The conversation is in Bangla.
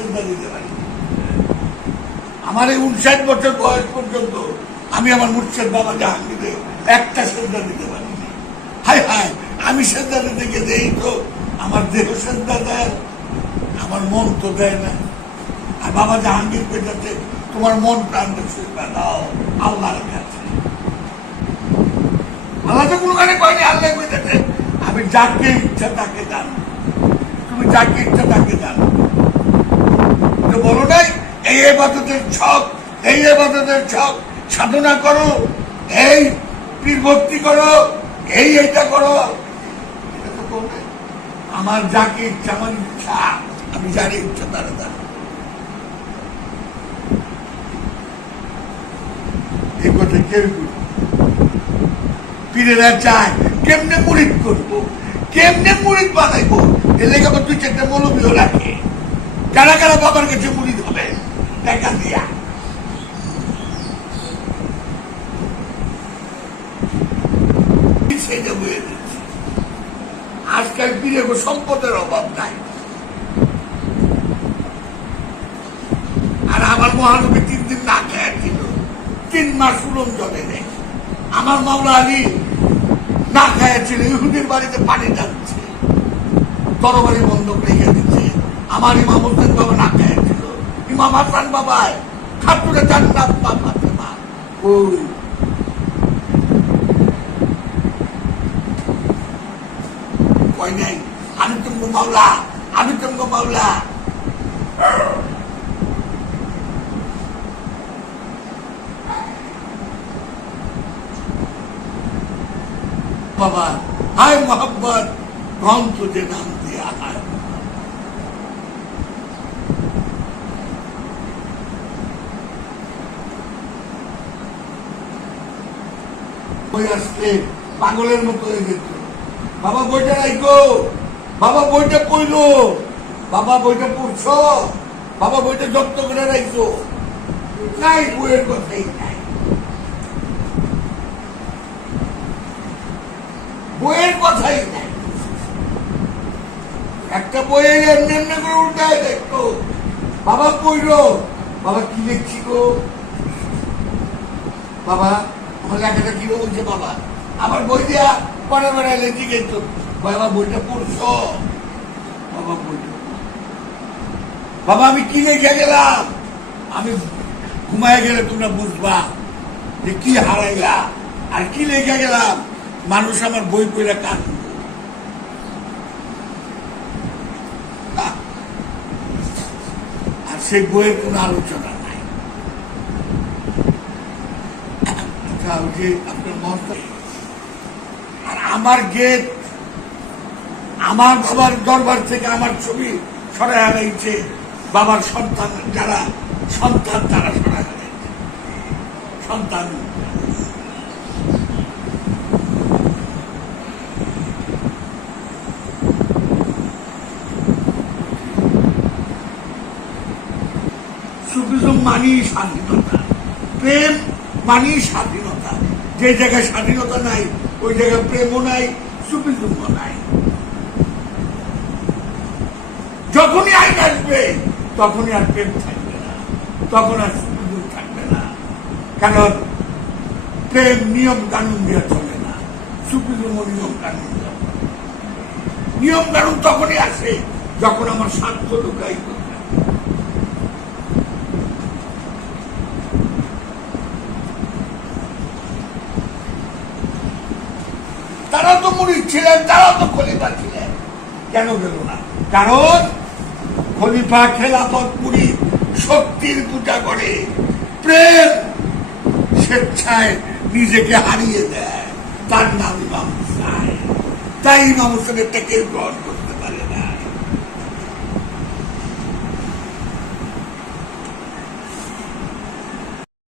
চিন্তা দিতে পারি। আমার এই উনষাট বছর বয়স পর্যন্ত আমি আমার মুর্শেদ বাবা জাহাঙ্গীরে একটা সেদ্ধা দিতে পারিনি হায় হায় আমি সেদ্ধা দিতে গিয়ে দেই তো আমার দেহ সেদ্ধা দেয়, আমার মন তো দেয় না। আর বাবা জাহাঙ্গীর পেটাতে তোমার মন প্রাণ সেদ্ধা দাও, আল্লাহর কাছে। আল্লাহ তো কোনো কানে কয়নি আল্লাহ পেটাতে। আমি যাকে ইচ্ছা তাকে দান। তুমি যাকে ইচ্ছা তাকে দান। বলো নাই এই এবাদতের ছক, এই এবাদতের ছক, সাধনা করো, এই পীর ভক্তি করো, এই এটা করো আমার যাকে ইচ্ছা, আমার ইচ্ছা, আমি যার ইচ্ছা, তারা দান এই কথা কেউ পীরেরা চায়, কেমনে মুড়িদ করব? কেমনে মুড়িদ বানাইবো? আবার দুই চারটা মৌলবীও রাখে। কারা কারা বাবার কাছে মুড়িদ হবে টাকা দিয়া। আজকাল পীরে সম্পদের অভাব নাই। আর আমার মহানবী তিন দিন না খেয়ে ছিল। তিন মাস উলন জলে নেই। আমার মাওলা আলী না খাইয়াছিল ইহুদির বাড়িতে পানি যাচ্ছে তরবারি বন্ধ রেখে আমার ইমাম হোসেন বাবা না খাইয়াছিল ইমাম হাসান বাবায় খাতুরে জান্নাত মা ফাতেমা ওই। কই নাই? আমি তুমি মাওলা, আমি তুমি মাওলা। বাবা, হায় মোহাম্মদ কম তুঝে নাম দিয়া হায় বই আসলে পাগলের মতো হয়ে যেত বাবা বইটা রাখো বাবা বইটা পড়ল। বাবা বইটা পড়ছ? বাবা বইটা যত্ন করে রাখছো নাই, বইয়ের কথাই নাই। বইয়ের কথাই নাই। একটা বইয়ের এমনি এমনি করে উল্টায় দেখতো বাবা পড়ল। বাবা কি লিখছি গো? বাবা বলছে, বাবা, আমার বই পরে বইটা পড়ছো। বাবা আমি কি লেখে গেলাম? আমি ঘুমায় গেলে তোমরা বুঝবা যে কি হারাইলা আর কি লেখে গেলাম। মানুষ আমার বই পড়ে কান আর সেই বইয়ের কোনো আলোচনা নাই আচ্ছা ওই যে আপনার মহত্ব আর আমার গেট, আমার বাবার দরবার থেকে আমার ছবি সরাই হারাইছে বাবার সন্তান যারা, সন্তান তারা সরাই হারাইছে সন্তান। মানি স্বাধীনতা। প্রেম মানি স্বাধীনতা। যে জায়গায় স্বাধীনতা নাই, ওই জায়গায় প্রেমও নাই সুফিজমও নাই। যখনই আইন আসবে, তখনই আর প্রেম থাকবে না, তখন আর সুফিজম থাকবে না। কারণ প্রেম নিয়ম কানুন দিয়ে চলে না সুফিজম নিয়ম কানুন নিয়ম কানুন তখনই আসে যখন আমার স্বার্থ লুকায়িত তো মুরিদ ছিলেন তারাও তো খলিফা ছিলেন। কেন গেল না? কারণ খলিফা খেলাফত মুড়ি শক্তির পূজা করে প্রেম, স্বেচ্ছায় নিজেকে হারিয়ে দেয়। তার নাম ইমাম তাই ইমাম হোসেনের টেকের গ্রহণ করে